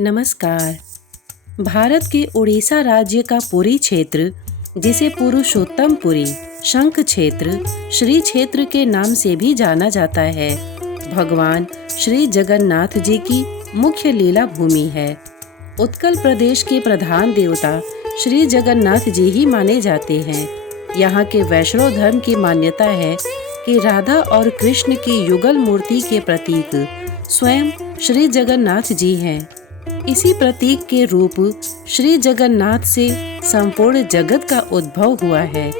नमस्कार। भारत के उड़ीसा राज्य का पुरी क्षेत्र, जिसे पुरुषोत्तमपुरी, शंख क्षेत्र, श्री क्षेत्र के नाम से भी जाना जाता है, भगवान श्री जगन्नाथ जी की मुख्य लीला भूमि है। उत्कल प्रदेश के प्रधान देवता श्री जगन्नाथ जी ही माने जाते हैं। यहाँ के वैष्णव धर्म की मान्यता है कि राधा और कृष्ण की युगल मूर्ति के प्रतीक स्वयं श्री जगन्नाथ जी हैं। इसी प्रतीक के रूप श्री जगन्नाथ से संपूर्ण जगत का उद्भव हुआ है।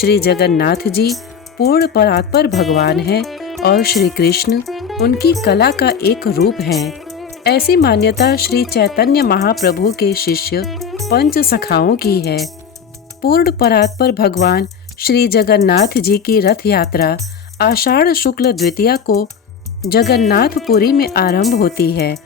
श्री जगन्नाथ जी पूर्ण परात्पर भगवान हैं और श्री कृष्ण उनकी कला का एक रूप हैं। ऐसी मान्यता श्री चैतन्य महाप्रभु के शिष्य पंच सखाओं की है। पूर्ण परात्पर भगवान श्री जगन्नाथ जी की रथ यात्रा आषाढ़ शुक्ल द्वितीया को जगन्नाथपुरी में आरंभ होती है।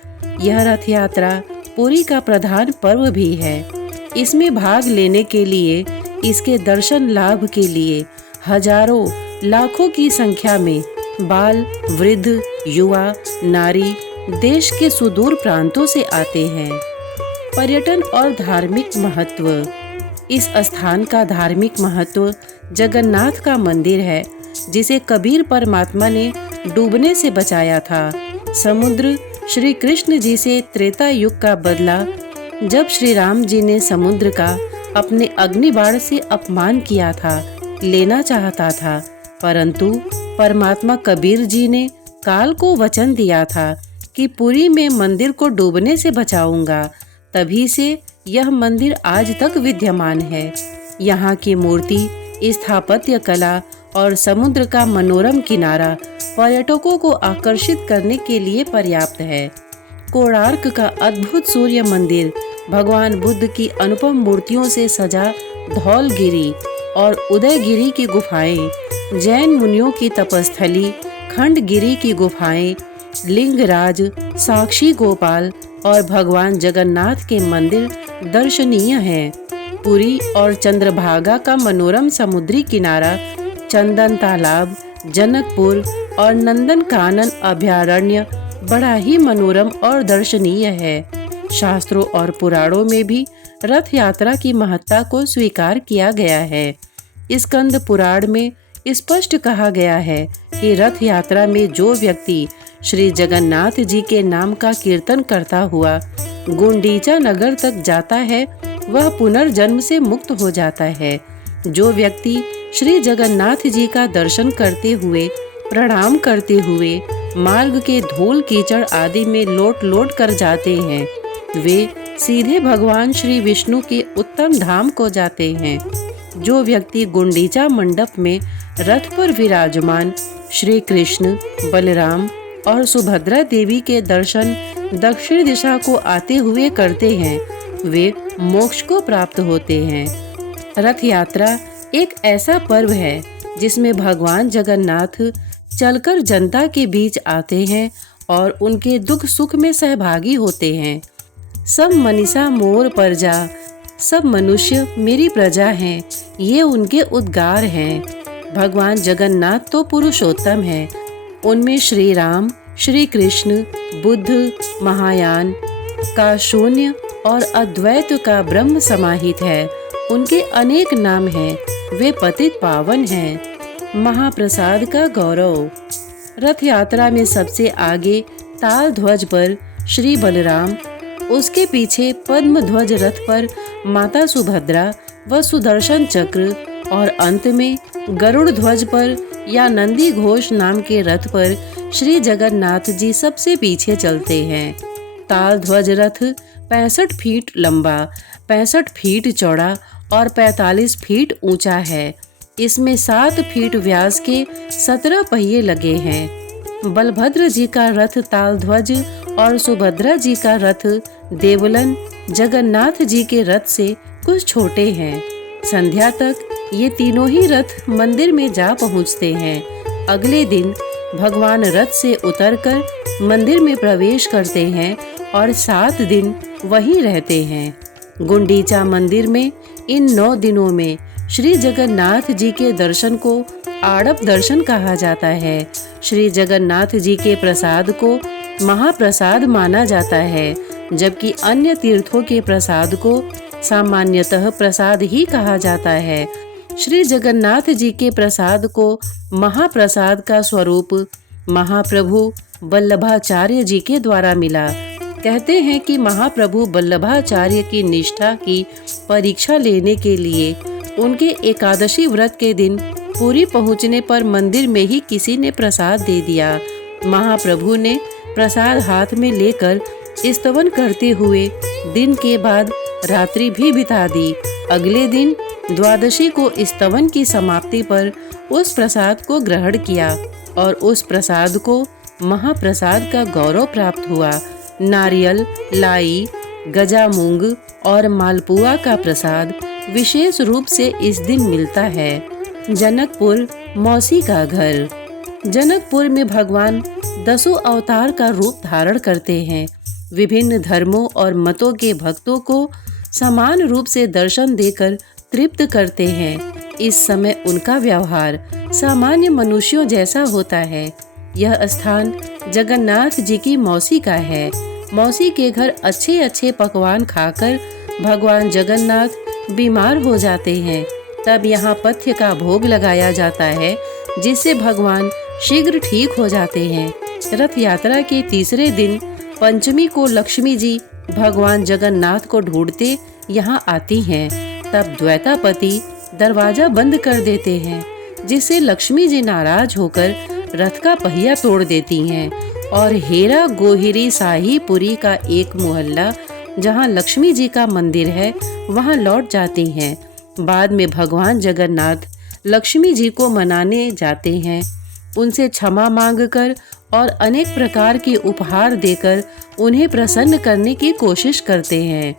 यह रथ यात्रा पुरी का प्रधान पर्व भी है। इसमें भाग लेने के लिए, इसके दर्शन लाभ के लिए हजारों लाखों की संख्या में बाल, वृद्ध, युवा, नारी देश के सुदूर प्रांतों से आते हैं। पर्यटन और धार्मिक महत्व। इस स्थान का धार्मिक महत्व जगन्नाथ का मंदिर है, जिसे कबीर परमात्मा ने डूबने से बचाया था। समुद्र श्री कृष्ण जी से त्रेता युग का बदला, जब श्री राम जी ने समुद्र का अपने अग्निबाण से अपमान किया था, लेना चाहता था, परंतु परमात्मा कबीर जी ने काल को वचन दिया था कि पुरी में मंदिर को डूबने से बचाऊंगा। तभी से यह मंदिर आज तक विद्यमान है। यहाँ की मूर्ति, स्थापत्य कला और समुद्र का मनोरम किनारा पर्यटकों को आकर्षित करने के लिए पर्याप्त है। कोणार्क का अद्भुत सूर्य मंदिर, भगवान बुद्ध की अनुपम मूर्तियों से सजा धौलगिरी और उदयगिरी की गुफाएं, जैन मुनियों की तपस्थली खंडगिरी की गुफाएं, लिंगराज, साक्षी गोपाल और भगवान जगन्नाथ के मंदिर दर्शनीय हैं। पुरी और चंद्रभागा का मनोरम समुद्री किनारा, चंदन तालाब, जनकपुर और नंदन कानन अभयारण्य बड़ा ही मनोरम और दर्शनीय है। शास्त्रों और पुराणों में भी रथ यात्रा की महत्ता को स्वीकार किया गया है। स्कंद पुराण में स्पष्ट कहा गया है कि रथ यात्रा में जो व्यक्ति श्री जगन्नाथ जी के नाम का कीर्तन करता हुआ गुंडीचा नगर तक जाता है, वह पुनर्जन्म से मुक्त हो जाता है। जो व्यक्ति श्री जगन्नाथ जी का दर्शन करते हुए, प्रणाम करते हुए मार्ग के धूल कीचड़ आदि में लोट लोट कर जाते हैं, वे सीधे भगवान श्री विष्णु के उत्तम धाम को जाते हैं। जो व्यक्ति गुंडीचा मंडप में रथ पर विराजमान श्री कृष्ण, बलराम और सुभद्रा देवी के दर्शन दक्षिण दिशा को आते हुए करते हैं, वे मोक्ष को प्राप्त होते हैं। रथ यात्रा एक ऐसा पर्व है जिसमें भगवान जगन्नाथ चलकर जनता के बीच आते हैं और उनके दुख सुख में सहभागी होते हैं। सब मनीषा मोर प्रजा, सब मनुष्य मेरी प्रजा हैं, ये उनके उद्गार हैं। भगवान जगन्नाथ तो पुरुषोत्तम हैं। उनमें श्री राम, श्री कृष्ण, बुद्ध, महायान का शून्य और अद्वैत का ब्रह्म समाहित है। उनके अनेक नाम हैं, वे पतित पावन हैं। महाप्रसाद का गौरव। रथ यात्रा में सबसे आगे ताल ध्वज पर श्री बलराम, उसके पीछे पद्म ध्वज रथ पर माता सुभद्रा व सुदर्शन चक्र और अंत में गरुड़ ध्वज पर या नंदी घोष नाम के रथ पर श्री जगन्नाथ जी सबसे पीछे चलते हैं। ताल ध्वज रथ 65 फीट लंबा, 65 फीट चौड़ा और 45 फीट ऊंचा है। इसमें 7 फीट व्यास के 17 पहिए लगे हैं। बलभद्र जी का रथ ताल ध्वज और सुभद्रा जी का रथ देवलन जगन्नाथ जी के रथ से कुछ छोटे हैं। संध्या तक ये तीनों ही रथ मंदिर में जा पहुंचते हैं। अगले दिन भगवान रथ से उतरकर मंदिर में प्रवेश करते हैं और 7 दिन वहीं रहते हैं। गुंडीचा मंदिर में इन 9 दिनों में श्री जगन्नाथ जी के दर्शन को आड़प दर्शन कहा जाता है। श्री जगन्नाथ जी के प्रसाद को महाप्रसाद माना जाता है। जबकि अन्य तीर्थों के प्रसाद को सामान्यतः प्रसाद ही कहा जाता है। श्री जगन्नाथ जी के प्रसाद को महाप्रसाद का स्वरूप महाप्रभु वल्लभाचार्य जी के द्वारा मिला। कहते हैं कि महाप्रभु वल्लभाचार्य की निष्ठा की परीक्षा लेने के लिए उनके एकादशी व्रत के दिन पुरी पहुंचने पर मंदिर में ही किसी ने प्रसाद दे दिया। महाप्रभु ने प्रसाद हाथ में लेकर स्तवन करते हुए दिन के बाद रात्रि भी बिता दी। अगले दिन द्वादशी को स्तवन की समाप्ति पर उस प्रसाद को ग्रहण किया और उस प्रसाद को महाप्रसाद का गौरव प्राप्त हुआ। नारियल, लाई, गजामूंग और मालपुआ का प्रसाद विशेष रूप से इस दिन मिलता है। जनकपुर मौसी का घर। जनकपुर में भगवान 10 अवतार का रूप धारण करते हैं। विभिन्न धर्मों और मतों के भक्तों को समान रूप से दर्शन देकर तृप्त करते हैं। इस समय उनका व्यवहार सामान्य मनुष्यों जैसा होता है। यह स्थान जगन्नाथ जी की मौसी का है। मौसी के घर अच्छे अच्छे पकवान खाकर भगवान जगन्नाथ बीमार हो जाते हैं। तब यहाँ पथ्य का भोग लगाया जाता है, जिससे भगवान शीघ्र ठीक हो जाते हैं। रथ यात्रा के तीसरे दिन पंचमी को लक्ष्मी जी भगवान जगन्नाथ को ढूंढते यहाँ आती हैं। तब द्वैतापति दरवाजा बंद कर देते हैं, जिससे लक्ष्मी जी नाराज होकर रथ का पहिया तोड़ देती हैं और हेरा गोहिरी शाहीपुरी का एक मोहल्ला जहाँ लक्ष्मी जी का मंदिर है वहाँ लौट जाती हैं। बाद में भगवान जगन्नाथ लक्ष्मी जी को मनाने जाते हैं, उनसे क्षमा मांगकर और अनेक प्रकार के उपहार देकर उन्हें प्रसन्न करने की कोशिश करते हैं।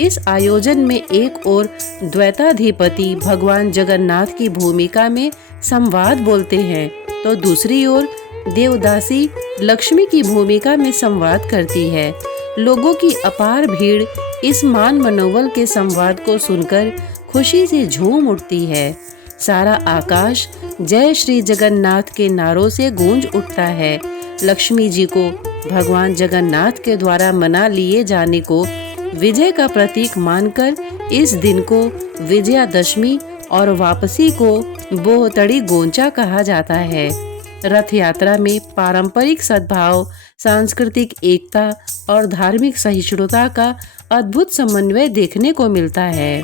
इस आयोजन में एक ओर द्वैताधिपति भगवान जगन्नाथ की भूमिका में संवाद बोलते हैं, तो दूसरी ओर देवदासी लक्ष्मी की भूमिका में संवाद करती है। लोगों की अपार भीड़ इस मान मनोवल के संवाद को सुनकर खुशी से झूम उठती है। सारा आकाश जय श्री जगन्नाथ के नारों से गूंज उठता है। लक्ष्मी जी को भगवान जगन्नाथ के द्वारा मना लिए जाने को विजय का प्रतीक मानकर इस दिन को विजयादशमी और वापसी को बोहतड़ी गोंचा कहा जाता है। रथ यात्रा में पारंपरिक सद्भाव, सांस्कृतिक एकता और धार्मिक सहिष्णुता का अद्भुत समन्वय देखने को मिलता है।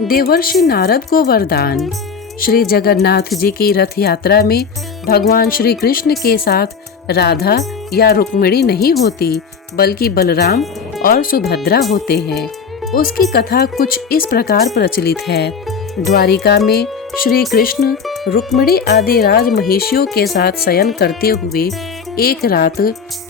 देवर्षि नारद को वरदान। श्री जगन्नाथ जी की रथ यात्रा में भगवान श्री कृष्ण के साथ राधा या रुक्मिणी नहीं होती, बल्कि बलराम और सुभद्रा होते हैं। उसकी कथा कुछ इस प्रकार प्रचलित है। द्वारिका में श्री कृष्ण रुक्मिणी आदि राज महिषियों के साथ शयन करते हुए एक रात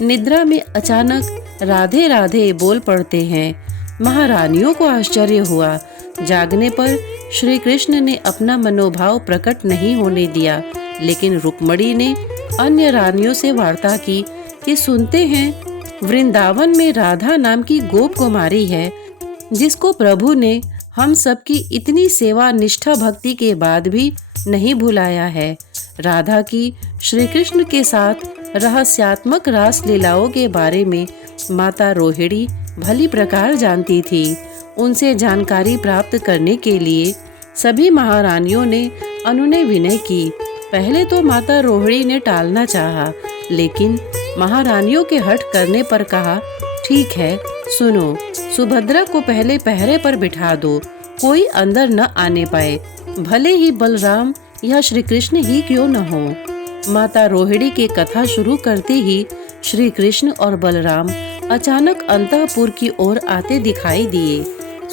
निद्रा में अचानक राधे राधे बोल पड़ते हैं। महारानियों को आश्चर्य हुआ। जागने पर श्री कृष्ण ने अपना मनोभाव प्रकट नहीं होने दिया, लेकिन रुक्मिणी ने अन्य रानियों से वार्ता की कि सुनते हैं वृंदावन में राधा नाम की गोप कुमारी है, जिसको प्रभु ने हम सबकी इतनी सेवा निष्ठा भक्ति के बाद भी नहीं भुलाया है। राधा की श्री कृष्ण के साथ रहस्यात्मक रास लीलाओं के बारे में माता रोहिणी भली प्रकार जानती थी। उनसे जानकारी प्राप्त करने के लिए सभी महारानियों ने अनुनय विनय की। पहले तो माता रोहिणी ने टालना चाहा, लेकिन महारानियों के हठ करने पर कहा, ठीक है, सुनो, सुभद्रा को पहले पहरे पर बिठा दो, कोई अंदर न आने पाए, भले ही बलराम या श्री कृष्ण ही क्यों न हो। माता रोहिणी की कथा शुरू करते ही श्री कृष्ण और बलराम अचानक अंतःपुर की ओर आते दिखाई दिए।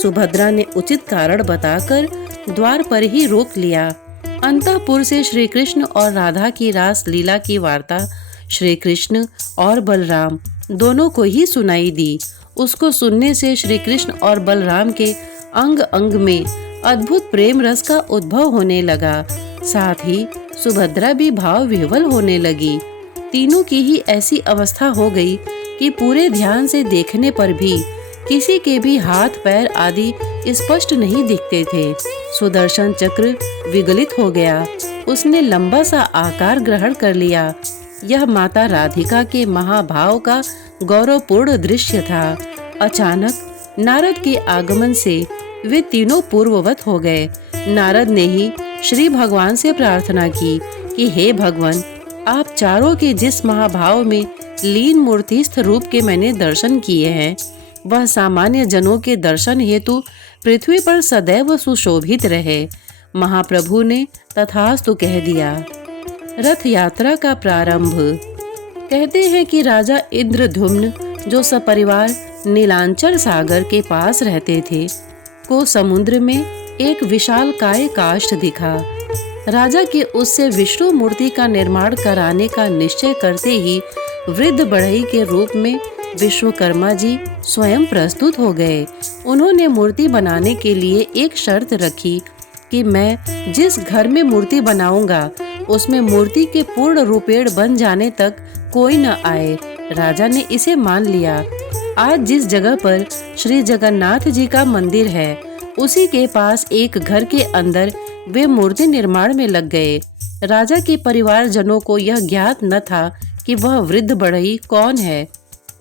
सुभद्रा ने उचित कारण बताकर द्वार पर ही रोक लिया। अंतःपुर से श्री कृष्ण और राधा की रास लीला की वार्ता श्री कृष्ण और बलराम दोनों को ही सुनाई दी। उसको सुनने से श्री कृष्ण और बलराम के अंग अंग में अद्भुत प्रेम रस का उद्भव होने लगा। साथ ही सुभद्रा भी भाव विह्वल होने लगी। तीनों की ही ऐसी अवस्था हो गई कि पूरे ध्यान से देखने पर भी किसी के भी हाथ पैर आदि स्पष्ट नहीं दिखते थे। सुदर्शन चक्र विगलित हो गया, उसने लंबा सा आकार ग्रहण कर लिया। यह माता राधिका के महाभाव का गौरवपूर्ण दृश्य था। अचानक नारद के आगमन से वे तीनों पूर्ववत हो गए। नारद ने ही श्री भगवान से प्रार्थना की कि हे भगवान, आप चारों के जिस महाभाव में लीन मूर्तिस्थ रूप के मैंने दर्शन किए हैं, वह सामान्य जनों के दर्शन हेतु पृथ्वी पर सदैव सुशोभित रहे। महाप्रभु ने तथास्तु कह दिया। रथ यात्रा का प्रारंभ। कहते हैं कि राजा इंद्रद्युम्न, जो सपरिवार नीलांचल सागर के पास रहते थे, को समुद्र में एक विशालकाय काष्ठ दिखा। राजा के उससे विष्णु मूर्ति का निर्माण कराने का निश्चय करते ही वृद्ध बढ़ई के रूप में विश्वकर्मा जी स्वयं प्रस्तुत हो गए। उन्होंने मूर्ति बनाने के लिए एक शर्त रखी कि मैं जिस घर में मूर्ति बनाऊंगा उसमें मूर्ति के पूर्ण रूपेण बन जाने तक कोई न आए। राजा ने इसे मान लिया। आज जिस जगह पर श्री जगन्नाथ जी का मंदिर है, उसी के पास एक घर के अंदर वे मूर्ति निर्माण में लग गए। राजा के परिवार जनों को यह ज्ञात न था कि वह वृद्ध बढ़ई कौन है।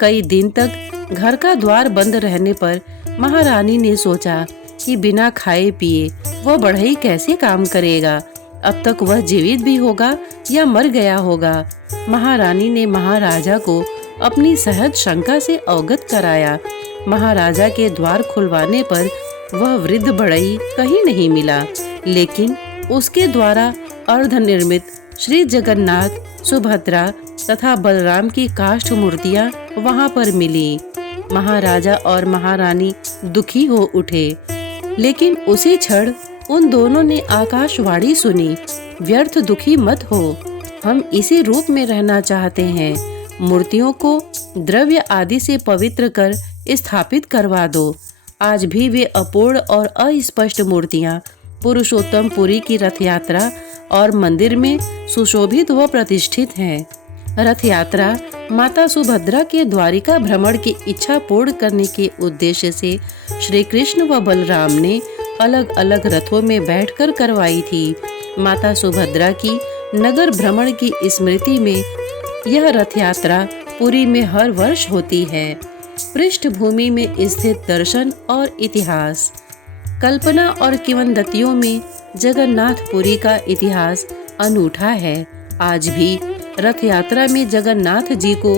कई दिन तक घर का द्वार बंद रहने पर महारानी ने सोचा कि बिना खाए पिए वह बढ़ई कैसे काम करेगा। अब तक वह जीवित भी होगा या मर गया होगा। महारानी ने महाराजा को अपनी सहज शंका से अवगत कराया। महाराजा के द्वार खुलवाने पर वह वृद्ध बढ़ई कहीं नहीं मिला, लेकिन उसके द्वारा अर्धनिर्मित श्री जगन्नाथ, सुभद्रा तथा बलराम की काष्ठ मूर्तियां वहां पर मिली। महाराजा और महारानी दुखी हो उठे, लेकिन उसी क्षण उन दोनों ने आकाशवाणी सुनी, व्यर्थ दुखी मत हो, हम इसी रूप में रहना चाहते हैं। मूर्तियों को द्रव्य आदि से पवित्र कर स्थापित करवा दो। आज भी वे अपूर्ण और अस्पष्ट मूर्तियां पुरुषोत्तम पुरी की रथ यात्रा और मंदिर में सुशोभित व प्रतिष्ठित हैं। रथ यात्रा माता सुभद्रा के द्वारिका भ्रमण की इच्छा पूर्ण करने के उद्देश्य से श्री कृष्ण व बलराम ने अलग अलग रथों में बैठकर करवाई थी। माता सुभद्रा की नगर भ्रमण की स्मृति में यह रथ यात्रा पुरी में हर वर्ष होती है। पृष्ठभूमि में स्थित दर्शन और इतिहास। कल्पना और किंवदंतियों में जगन्नाथपुरी का इतिहास अनूठा है। आज भी रथ यात्रा में जगन्नाथ जी को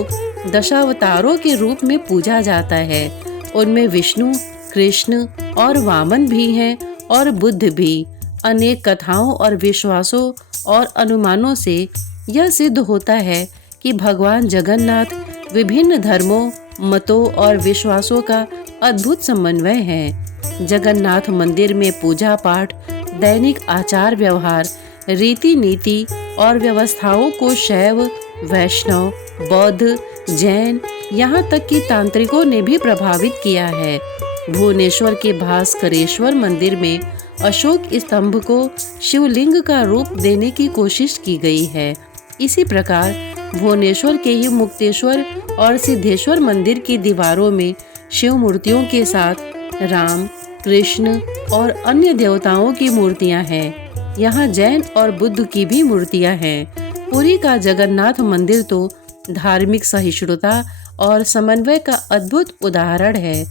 दशावतारों के रूप में पूजा जाता है। उनमें विष्णु, कृष्ण और वामन भी हैं और बुद्ध भी। अनेक कथाओं और विश्वासों और अनुमानों से यह सिद्ध होता है कि भगवान जगन्नाथ विभिन्न धर्मों, मतों और विश्वासों का अद्भुत समन्वय है। जगन्नाथ मंदिर में पूजा पाठ, दैनिक आचार व्यवहार, रीति नीति और व्यवस्थाओं को शैव, वैष्णव, बौद्ध, जैन, यहाँ तक कि तांत्रिकों ने भी प्रभावित किया है। भुवनेश्वर के भास्करेश्वर मंदिर में अशोक स्तंभ को शिवलिंग का रूप देने की कोशिश की गई है। इसी प्रकार भुवनेश्वर के ही मुक्तेश्वर और सिद्धेश्वर मंदिर की दीवारों में शिव मूर्तियों के साथ राम, कृष्ण और अन्य देवताओं की मूर्तियां हैं। यहाँ जैन और बुद्ध की भी मूर्तियां हैं। पुरी का जगन्नाथ मंदिर तो धार्मिक सहिष्णुता और समन्वय का अद्भुत उदाहरण है।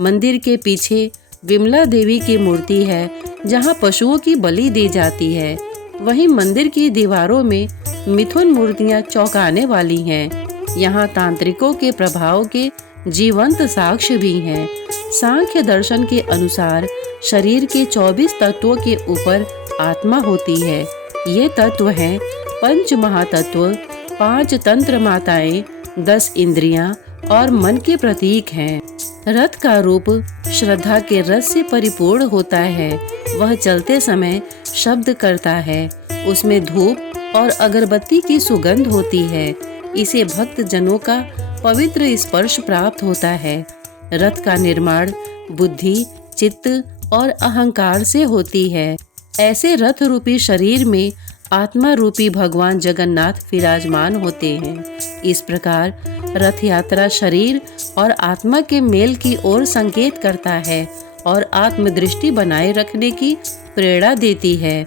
मंदिर के पीछे विमला देवी की मूर्ति है, जहाँ पशुओं की बलि दी जाती है। वहीं मंदिर की दीवारों में मिथुन मूर्तियां चौंकाने वाली हैं। यहाँ तांत्रिकों के प्रभाव के जीवंत साक्ष्य भी हैं। सांख्य दर्शन के अनुसार शरीर के 24 तत्वों के ऊपर आत्मा होती है। ये तत्व हैं पंच महातत्व, 5 तंत्र माताएं, 10 इंद्रियां और मन के प्रतीक हैं। रथ का रूप श्रद्धा के रस से परिपूर्ण होता है। वह चलते समय शब्द करता है। उसमें धूप और अगरबत्ती की सुगंध होती है। इसे भक्त जनों का पवित्र स्पर्श प्राप्त होता है। रथ का निर्माण बुद्धि, चित्त और अहंकार से होती है। ऐसे रथ रूपी शरीर में आत्मा रूपी भगवान जगन्नाथ विराजमान होते हैं। इस प्रकार रथ यात्रा शरीर और आत्मा के मेल की ओर संकेत करता है और आत्मदृष्टि बनाए रखने की प्रेरणा देती है।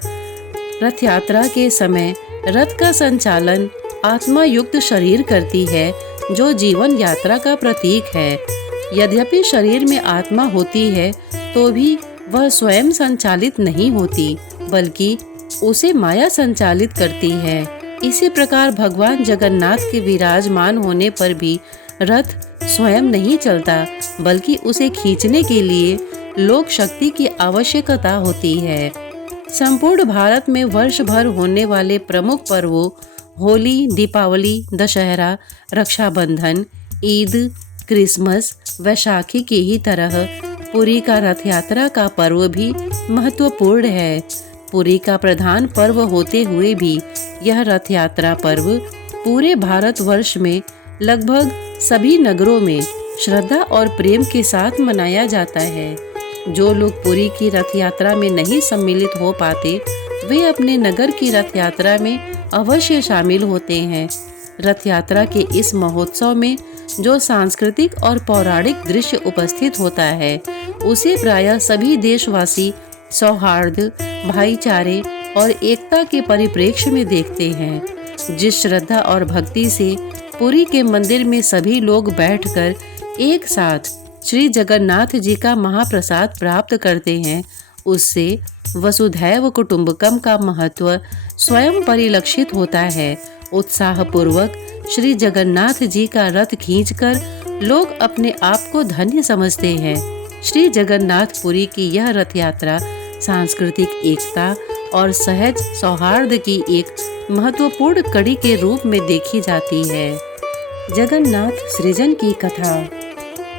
रथ यात्रा के समय रथ का संचालन आत्मा युक्त शरीर करती है, जो जीवन यात्रा का प्रतीक है। यद्यपि शरीर में आत्मा होती है तो भी वह स्वयं संचालित नहीं होती, बल्कि उसे माया संचालित करती है। इसी प्रकार भगवान जगन्नाथ के विराजमान होने पर भी रथ स्वयं नहीं चलता, बल्कि उसे खींचने के लिए लोक शक्ति की आवश्यकता होती है। संपूर्ण भारत में वर्ष भर होने वाले प्रमुख पर्वों होली, दीपावली, दशहरा, रक्षाबंधन, ईद, क्रिसमस, वैशाखी की ही तरह पुरी का रथ यात्रा का पर्व भी महत्वपूर्ण है। पुरी का प्रधान पर्व होते हुए भी यह रथ यात्रा पर्व पूरे भारतवर्ष में लगभग सभी नगरों में श्रद्धा और प्रेम के साथ मनाया जाता है। जो लोग पुरी की रथ यात्रा में नहीं सम्मिलित हो पाते, वे अपने नगर की रथ यात्रा में अवश्य शामिल होते हैं। रथ यात्रा के इस महोत्सव में जो सांस्कृतिक और पौराणिक दृश्य उपस्थित होता है, उसे प्रायः सभी देशवासी सौहार्द, भाईचारे और एकता के परिप्रेक्ष्य में देखते हैं। जिस श्रद्धा और भक्ति से पुरी के मंदिर में सभी लोग बैठकर एक साथ श्री जगन्नाथ जी का महाप्रसाद प्राप्त करते हैं, उससे वसुधैव कुटुंबकम का महत्व स्वयं परिलक्षित होता है। उत्साहपूर्वक श्री जगन्नाथ जी का रथ खींचकर लोग अपने आप को धन्य समझते हैं। श्री जगन्नाथ पुरी की यह रथ यात्रा सांस्कृतिक एकता और सहज सौहार्द की एक महत्वपूर्ण कड़ी के रूप में देखी जाती है। जगन्नाथ सृजन की कथा।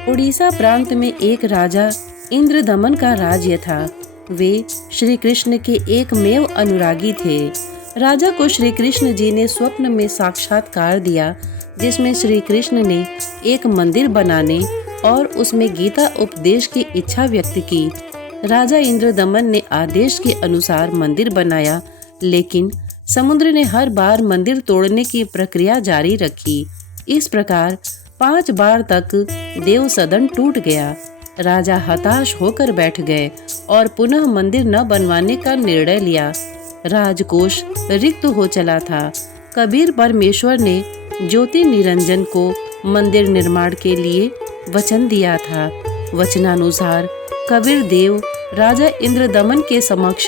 उड़ीसा प्रांत में एक राजा इंद्रदमन का राज्य था। वे श्री कृष्ण के एकमेव अनुरागी थे। राजा को श्री कृष्ण जी ने स्वप्न में साक्षात्कार दिया, जिसमें श्री कृष्ण ने एक मंदिर बनाने और उसमें गीता उपदेश की इच्छा व्यक्त की। राजा इंद्रदमन ने आदेश के अनुसार मंदिर बनाया, लेकिन समुद्र ने हर बार मंदिर तोड़ने की प्रक्रिया जारी रखी। इस प्रकार 5 बार तक देव सदन टूट गया। राजा हताश होकर बैठ गए और पुनः मंदिर न बनवाने का निर्णय लिया। राजकोष रिक्त हो चला था। कबीर परमेश्वर ने ज्योति निरंजन को मंदिर निर्माण के लिए वचन दिया था। वचनानुसार कबीर देव राजा इंद्रदमन के समक्ष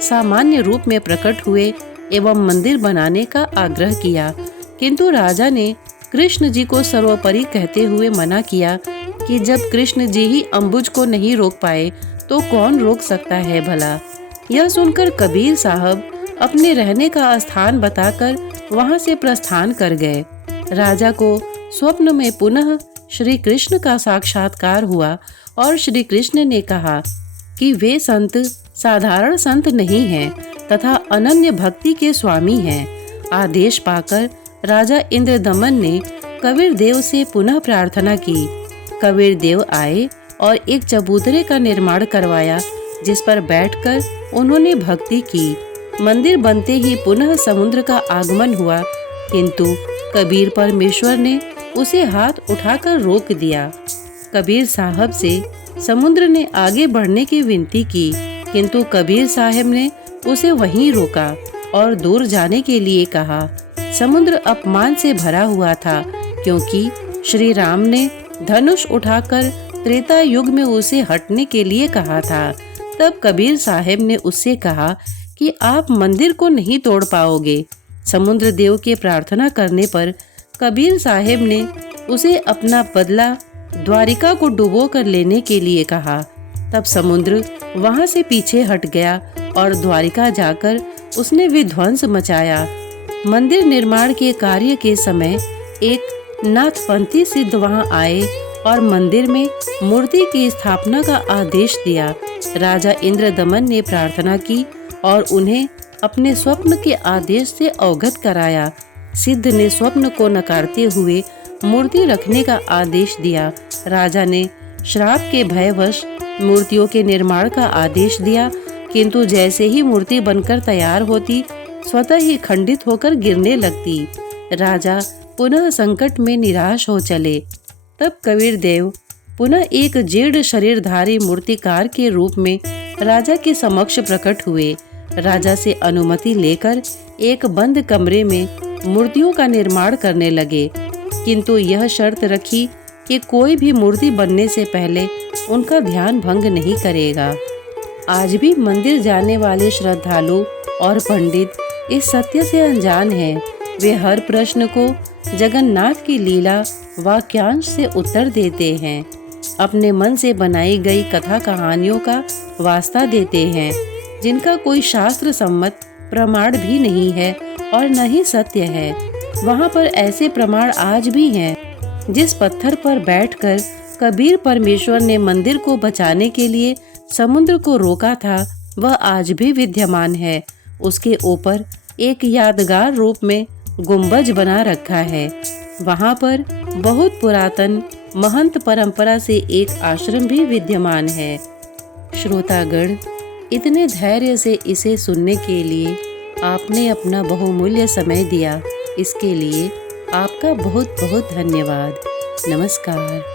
सामान्य रूप में प्रकट हुए एवं मंदिर बनाने का आग्रह किया, किंतु राजा ने कृष्ण जी को सर्वोपरि कहते हुए मना किया कि जब कृष्ण जी ही अम्बुज को नहीं रोक पाए तो कौन रोक सकता है भला। यह सुनकर कबीर साहब अपने रहने का स्थान बताकर वहां से प्रस्थान कर गए। राजा को स्वप्न में पुनः श्री कृष्ण का साक्षात्कार हुआ और श्री कृष्ण ने कहा कि वे संत साधारण संत नहीं हैं तथा अनन्य भक्ति के स्वामी हैं। आदेश पाकर राजा इंद्रदमन ने कबीर देव से पुनः प्रार्थना की। कबीर देव आए और एक चबूतरे का निर्माण करवाया, जिस पर बैठकर उन्होंने भक्ति की। मंदिर बनते ही पुनः समुद्र का आगमन हुआ, किंतु कबीर परमेश्वर ने उसे हाथ उठाकर रोक दिया। कबीर साहब से समुद्र ने आगे बढ़ने की विनती की, किंतु कबीर साहब ने उसे वहीं रोका और दूर जाने के लिए कहा। समुद्र अपमान से भरा हुआ था, क्योंकि श्री राम ने धनुष उठाकर त्रेता युग में उसे हटने के लिए कहा था। तब कबीर साहब ने उससे कहा कि आप मंदिर को नहीं तोड़ पाओगे। समुद्र देव के प्रार्थना करने पर कबीर साहब ने उसे अपना बदला द्वारिका को डुबो कर लेने के लिए कहा। तब समुद्र वहां से पीछे हट गया और द्वारिका जाकर उसने विध्वंस मचाया। मंदिर निर्माण के कार्य के समय एक नाथपंथी सिद्ध वहां आए और मंदिर में मूर्ति की स्थापना का आदेश दिया। राजा इंद्रदमन ने प्रार्थना की और उन्हें अपने स्वप्न के आदेश से अवगत कराया। सिद्ध ने स्वप्न को नकारते हुए मूर्ति रखने का आदेश दिया। राजा ने श्राप के भयवश मूर्तियों के निर्माण का आदेश दिया, किंतु जैसे ही मूर्ति बनकर तैयार होती, स्वतः ही खंडित होकर गिरने लगती। राजा पुनः संकट में निराश हो चले। तब कबीर देव पुनः एक जीर्ण शरीरधारी मूर्तिकार के रूप में राजा के समक्ष प्रकट हुए। राजा से अनुमति लेकर एक बंद कमरे में मूर्तियों का निर्माण करने लगे, किंतु यह शर्त रखी कि कोई भी मूर्ति बनने से पहले उनका ध्यान भंग नहीं करेगा। आज भी मंदिर जाने वाले श्रद्धालु और पंडित इस सत्य से अनजान हैं। वे हर प्रश्न को जगन्नाथ की लीला वाक्यांश से उत्तर देते हैं, अपने मन से बनाई गई कथा कहानियों का वास्ता देते हैं, जिनका कोई शास्त्र सम्मत प्रमाण भी नहीं है और न ही सत्य है। वहाँ पर ऐसे प्रमाण आज भी हैं। जिस पत्थर पर बैठकर कबीर परमेश्वर ने मंदिर को बचाने के लिए समुद्र को रोका था, वह आज भी विद्यमान है। उसके ऊपर एक यादगार रूप में गुंबज बना रखा है। वहाँ पर बहुत पुरातन महंत परंपरा से एक आश्रम भी विद्यमान है। श्रोतागण, इतने धैर्य से इसे सुनने के लिए आपने अपना बहुमूल्य समय दिया, इसके लिए आपका बहुत बहुत धन्यवाद। नमस्कार।